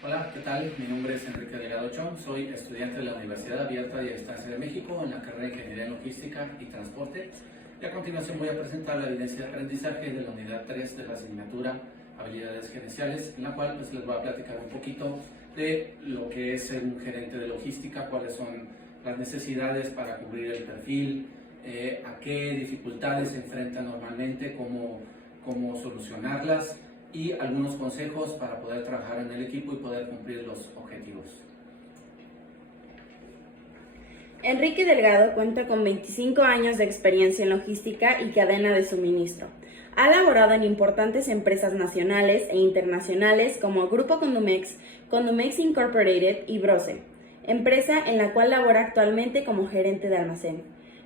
Hola, ¿qué tal? Mi nombre es Enrique Delgado Chong, soy estudiante de la Universidad Abierta y a Distancia de México en la carrera de Ingeniería en Logística y Transporte. Y a continuación voy a presentar la evidencia de aprendizaje de la unidad 3 de la asignatura Habilidades Gerenciales, en la cual les voy a platicar un poquito de lo que es ser un gerente de logística, cuáles son las necesidades para cubrir el perfil, a qué dificultades se enfrentan normalmente, cómo solucionarlas, y algunos consejos para poder trabajar en el equipo y poder cumplir los objetivos. Enrique Delgado cuenta con 25 años de experiencia en logística y cadena de suministro. Ha laborado en importantes empresas nacionales e internacionales como Grupo Condumex, Condumex Incorporated y Brose, empresa en la cual labora actualmente como gerente de almacén.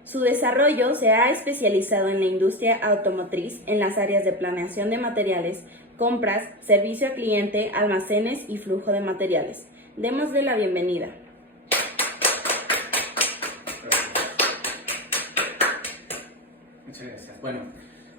Su desarrollo se ha especializado en la industria automotriz en las áreas de planeación de materiales, compras, servicio al cliente, almacenes y flujo de materiales. Démosle la bienvenida. Muchas gracias. Bueno,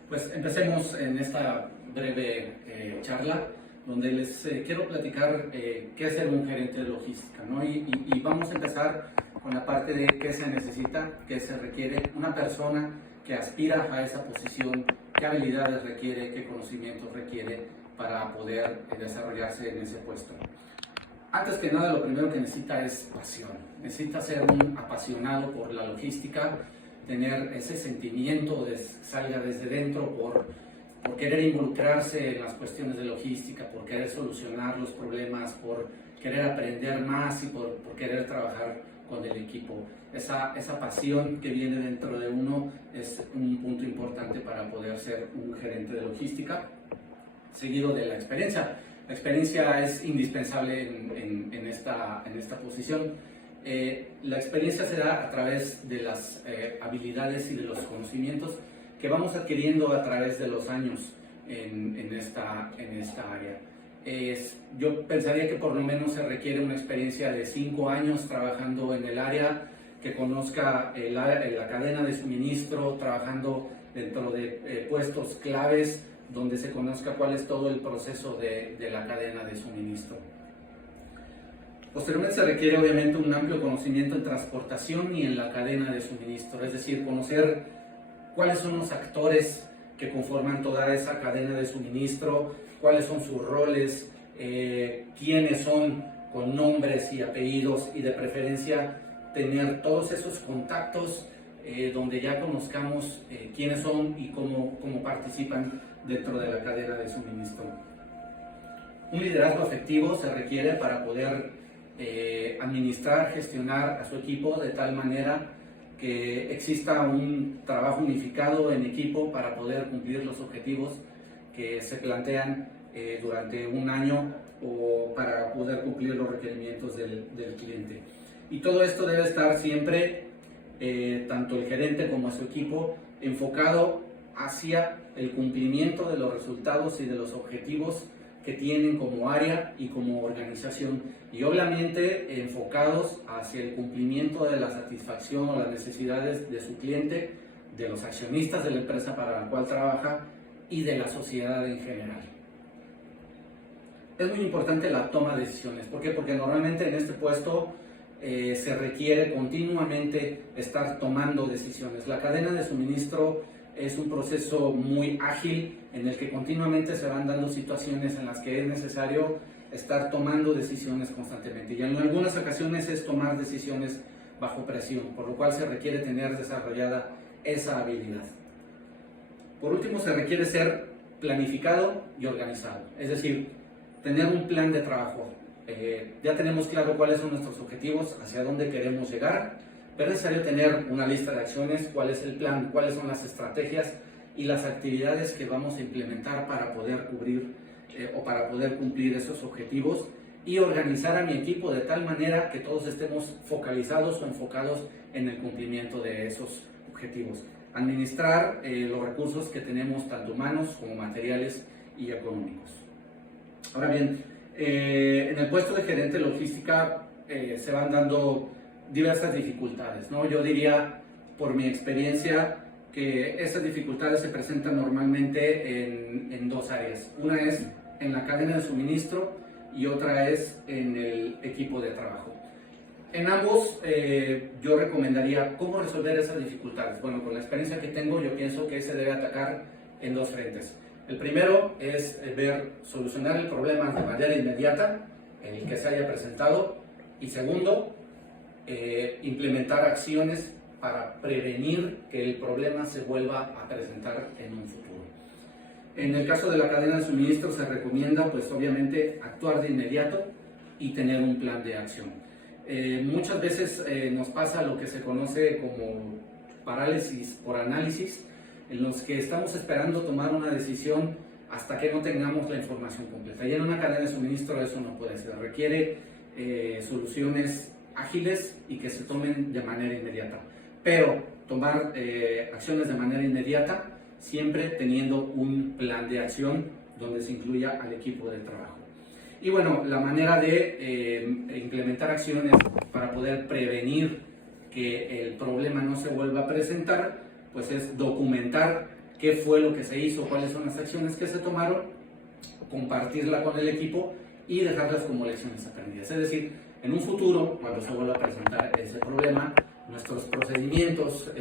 pues empecemos en esta breve charla donde les quiero platicar qué es ser un gerente de logística, ¿no? Y vamos a empezar con la parte de qué se necesita, qué se requiere una persona que aspira a esa posición, qué habilidades requiere, qué conocimientos requiere para poder desarrollarse en ese puesto. Antes que nada, lo primero que necesita es pasión. Necesita ser un apasionado por la logística, tener ese sentimiento de salga desde dentro por querer involucrarse en las cuestiones de logística, por querer solucionar los problemas, por querer aprender más y por querer trabajar con el equipo. Esa pasión que viene dentro de uno es un punto importante para poder ser un gerente de logística, seguido de la experiencia. La experiencia es indispensable en esta posición. La experiencia se da a través de las habilidades y de los conocimientos que vamos adquiriendo a través de los años en esta área. Yo pensaría que por lo menos se requiere una experiencia de 5 años trabajando en el área, que conozca la cadena de suministro, trabajando dentro de puestos claves, donde se conozca cuál es todo el proceso de la cadena de suministro. Posteriormente se requiere obviamente un amplio conocimiento en transportación y en la cadena de suministro, es decir, conocer cuáles son los actores que conforman toda esa cadena de suministro, cuáles son sus roles, quiénes son con nombres y apellidos, y de preferencia tener todos esos contactos donde ya conozcamos quiénes son y cómo participan dentro de la cadena de suministro. Un liderazgo efectivo se requiere para poder administrar, gestionar a su equipo de tal manera que exista un trabajo unificado en equipo para poder cumplir los objetivos que se plantean durante un año o para poder cumplir los requerimientos del cliente. Y todo esto debe estar siempre, tanto el gerente como su equipo, enfocado hacia el cumplimiento de los resultados y de los objetivos que tienen como área y como organización, y obviamente enfocados hacia el cumplimiento de la satisfacción o las necesidades de su cliente, de los accionistas de la empresa para la cual trabaja y de la sociedad en general. Es muy importante la toma de decisiones. ¿Por qué? Porque normalmente en este puesto se requiere continuamente estar tomando decisiones. La cadena de suministro es un proceso muy ágil en el que continuamente se van dando situaciones en las que es necesario estar tomando decisiones constantemente, y en algunas ocasiones es tomar decisiones bajo presión, por lo cual se requiere tener desarrollada esa habilidad. Por último, se requiere ser planificado y organizado, es decir, tener un plan de trabajo. Ya tenemos claro cuáles son nuestros objetivos, hacia dónde queremos llegar, pero es necesario tener una lista de acciones, cuál es el plan, cuáles son las estrategias y las actividades que vamos a implementar para poder cubrir o para poder cumplir esos objetivos, y organizar a mi equipo de tal manera que todos estemos focalizados o enfocados en el cumplimiento de esos objetivos. Administrar los recursos que tenemos, tanto humanos como materiales y económicos. Ahora bien, en el puesto de gerente de logística se van dando diversas dificultades, ¿no? Yo diría, por mi experiencia, que esas dificultades se presentan normalmente en dos áreas. Una es en la cadena de suministro y otra es en el equipo de trabajo. En ambos yo recomendaría cómo resolver esas dificultades. Bueno, con la experiencia que tengo yo pienso que se debe atacar en dos frentes. El primero es solucionar el problema de manera inmediata, en el que se haya presentado, y segundo, implementar acciones para prevenir que el problema se vuelva a presentar en un futuro. En el caso de la cadena de suministro se recomienda, pues obviamente, actuar de inmediato y tener un plan de acción. Muchas veces nos pasa lo que se conoce como parálisis por análisis, en los que estamos esperando tomar una decisión hasta que no tengamos la información completa. Y en una cadena de suministro eso no puede ser, requiere soluciones ágiles y que se tomen de manera inmediata. Pero tomar acciones de manera inmediata, siempre teniendo un plan de acción donde se incluya al equipo de trabajo. Y bueno, la manera de implementar acciones para poder prevenir que el problema no se vuelva a presentar, pues es documentar qué fue lo que se hizo, cuáles son las acciones que se tomaron, compartirla con el equipo y dejarlas como lecciones aprendidas. Es decir, en un futuro, cuando se vuelva a presentar ese problema, nuestros procedimientos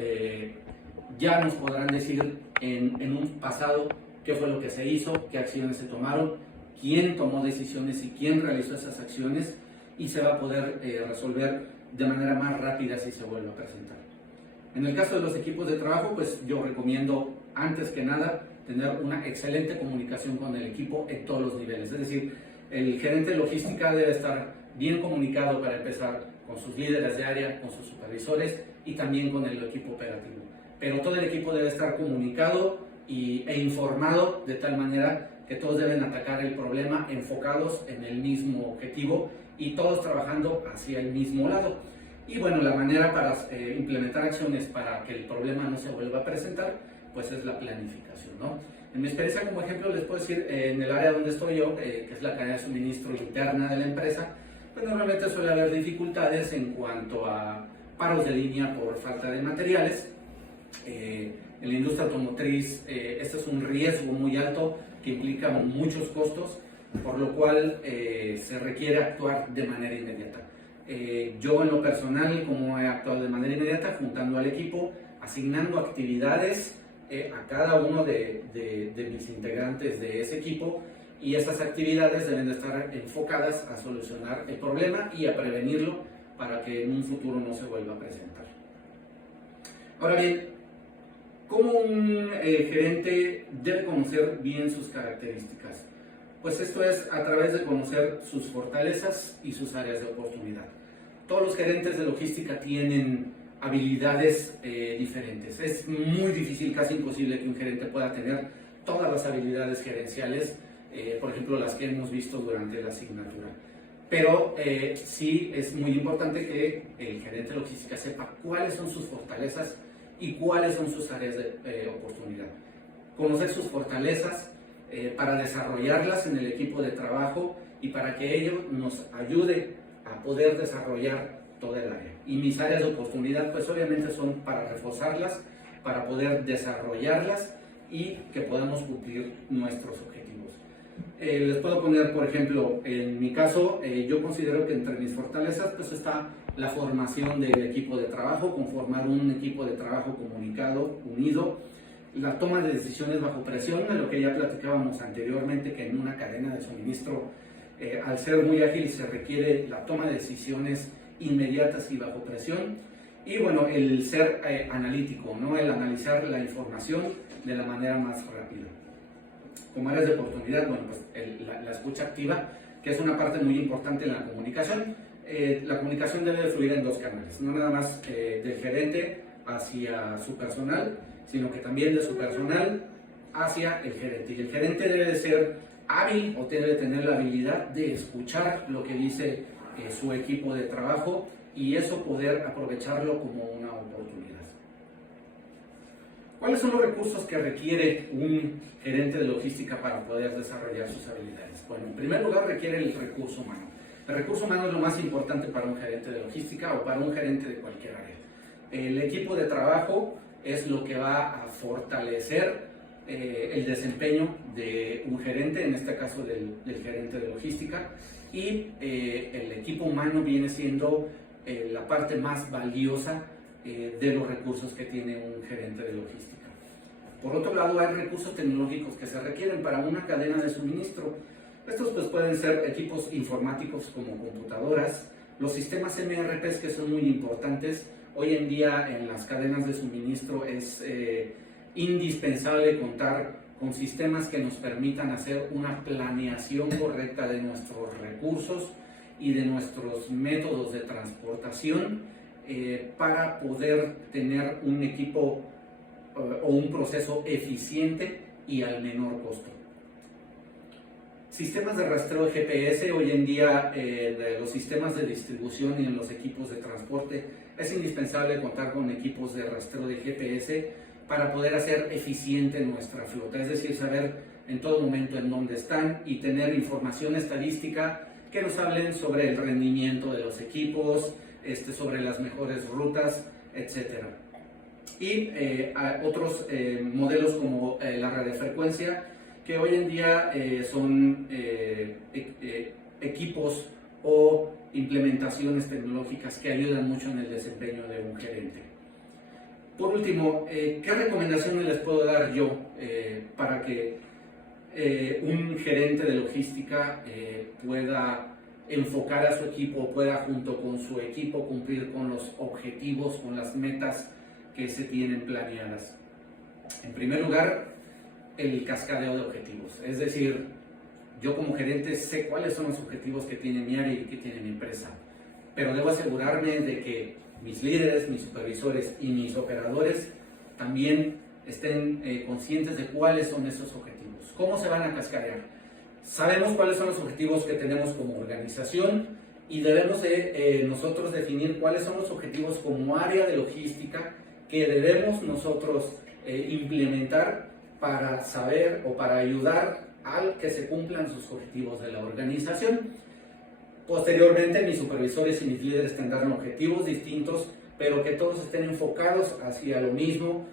ya nos podrán decir en un pasado qué fue lo que se hizo, qué acciones se tomaron, quién tomó decisiones y quién realizó esas acciones, y se va a poder resolver de manera más rápida si se vuelve a presentar. En el caso de los equipos de trabajo, pues yo recomiendo antes que nada tener una excelente comunicación con el equipo en todos los niveles. Es decir, el gerente de logística debe estar bien comunicado para empezar con sus líderes de área, con sus supervisores y también con el equipo operativo. Pero todo el equipo debe estar comunicado e informado de tal manera que todos deben atacar el problema enfocados en el mismo objetivo y todos trabajando hacia el mismo lado. Y bueno, la manera para implementar acciones para que el problema no se vuelva a presentar, pues es la planificación, ¿no? En mi experiencia como ejemplo les puedo decir, en el área donde estoy yo, que es la cadena de suministro interna de la empresa, pues normalmente suele haber dificultades en cuanto a paros de línea por falta de materiales. En la industria automotriz este es un riesgo muy alto que implica muchos costos, por lo cual se requiere actuar de manera inmediata. Yo en lo personal, como he actuado de manera inmediata, juntando al equipo, asignando actividades a cada uno de mis integrantes de ese equipo, y estas actividades deben de estar enfocadas a solucionar el problema y a prevenirlo para que en un futuro no se vuelva a presentar. Ahora bien, ¿cómo un gerente debe conocer bien sus características? Pues esto es a través de conocer sus fortalezas y sus áreas de oportunidad. Todos los gerentes de logística tienen habilidades diferentes. Es muy difícil, casi imposible que un gerente pueda tener todas las habilidades gerenciales, por ejemplo, las que hemos visto durante la asignatura. Pero sí es muy importante que el gerente de logística sepa cuáles son sus fortalezas y cuáles son sus áreas de oportunidad. Conocer sus fortalezas para desarrollarlas en el equipo de trabajo y para que ello nos ayude a poder desarrollar toda el área. Y mis áreas de oportunidad, pues obviamente son para reforzarlas, para poder desarrollarlas y que podamos cumplir nuestros objetivos. Les puedo poner, por ejemplo, en mi caso, yo considero que entre mis fortalezas pues está la formación del equipo de trabajo, conformar un equipo de trabajo comunicado, unido, la toma de decisiones bajo presión, de lo que ya platicábamos anteriormente, que en una cadena de suministro, al ser muy ágil, se requiere la toma de decisiones inmediatas y bajo presión. Y bueno, el ser analítico, ¿no? El analizar la información de la manera más rápida. Como áreas de oportunidad, bueno, pues la escucha activa, que es una parte muy importante en la comunicación. La comunicación debe fluir en dos canales, no nada más del gerente hacia su personal, sino que también de su personal hacia el gerente. Y el gerente debe de ser hábil o debe de tener la habilidad de escuchar lo que dice su equipo de trabajo y eso poder aprovecharlo como una oportunidad. ¿Cuáles son los recursos que requiere un gerente de logística para poder desarrollar sus habilidades? Bueno, en primer lugar requiere el recurso humano. El recurso humano es lo más importante para un gerente de logística o para un gerente de cualquier área. El equipo de trabajo es lo que va a fortalecer el desempeño de un gerente, en este caso del gerente de logística. y el equipo humano viene siendo la parte más valiosa de los recursos que tiene un gerente de logística. Por otro lado, hay recursos tecnológicos que se requieren para una cadena de suministro. Estos pues pueden ser equipos informáticos como computadoras, los sistemas MRPs que son muy importantes. Hoy en día en las cadenas de suministro es indispensable contar con sistemas que nos permitan hacer una planeación correcta de nuestros recursos y de nuestros métodos de transportación para poder tener un equipo o un proceso eficiente y al menor costo. Sistemas de rastreo de GPS, hoy en día de los sistemas de distribución y en los equipos de transporte es indispensable contar con equipos de rastreo de GPS para poder hacer eficiente nuestra flota, es decir, saber en todo momento en dónde están y tener información estadística que nos hablen sobre el rendimiento de los equipos, sobre las mejores rutas, etc. Y otros modelos como la radiofrecuencia, que hoy en día son equipos o implementaciones tecnológicas que ayudan mucho en el desempeño de un gerente. Por último, ¿qué recomendaciones les puedo dar yo para que un gerente de logística pueda enfocar a su equipo, pueda junto con su equipo cumplir con los objetivos, con las metas que se tienen planeadas? En primer lugar, el cascadeo de objetivos, es decir, yo como gerente sé cuáles son los objetivos que tiene mi área y que tiene mi empresa, pero debo asegurarme de que mis líderes, mis supervisores y mis operadores también estén conscientes de cuáles son esos objetivos. ¿Cómo se van a cascadear? Sabemos cuáles son los objetivos que tenemos como organización y debemos de nosotros definir cuáles son los objetivos como área de logística que debemos nosotros implementar para saber o para ayudar al que se cumplan sus objetivos de la organización. Posteriormente, mis supervisores y mis líderes tendrán objetivos distintos, pero que todos estén enfocados hacia lo mismo,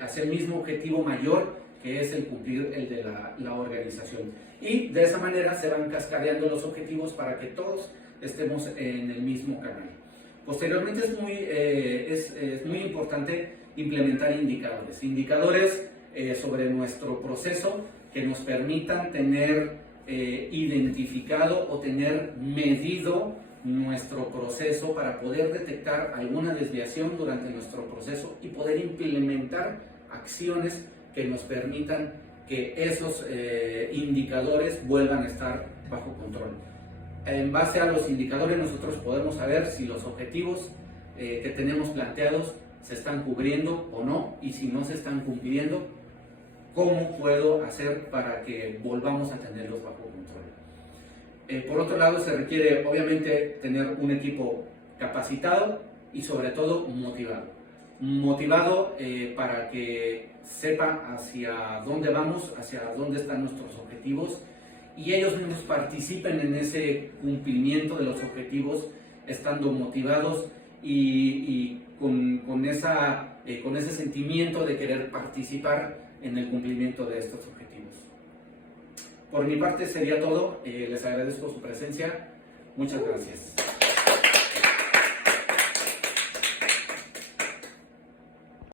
hacia el mismo objetivo mayor, que es el cumplir el de la organización. Y de esa manera se van cascadeando los objetivos para que todos estemos en el mismo canal. Posteriormente es muy importante implementar indicadores sobre nuestro proceso que nos permitan tener identificado o tener medido nuestro proceso para poder detectar alguna desviación durante nuestro proceso y poder implementar acciones que nos permitan que esos indicadores vuelvan a estar bajo control. En base a los indicadores nosotros podemos saber si los objetivos que tenemos planteados se están cubriendo o no, y si no se están cumpliendo, ¿cómo puedo hacer para que volvamos a tenerlos bajo control? Por otro lado, se requiere obviamente tener un equipo capacitado y sobre todo motivado para que sepa hacia dónde vamos, hacia dónde están nuestros objetivos, y ellos mismos participen en ese cumplimiento de los objetivos, estando motivados y con ese sentimiento de querer participar en el cumplimiento de estos objetivos. Por mi parte sería todo. Les agradezco su presencia. Muchas gracias.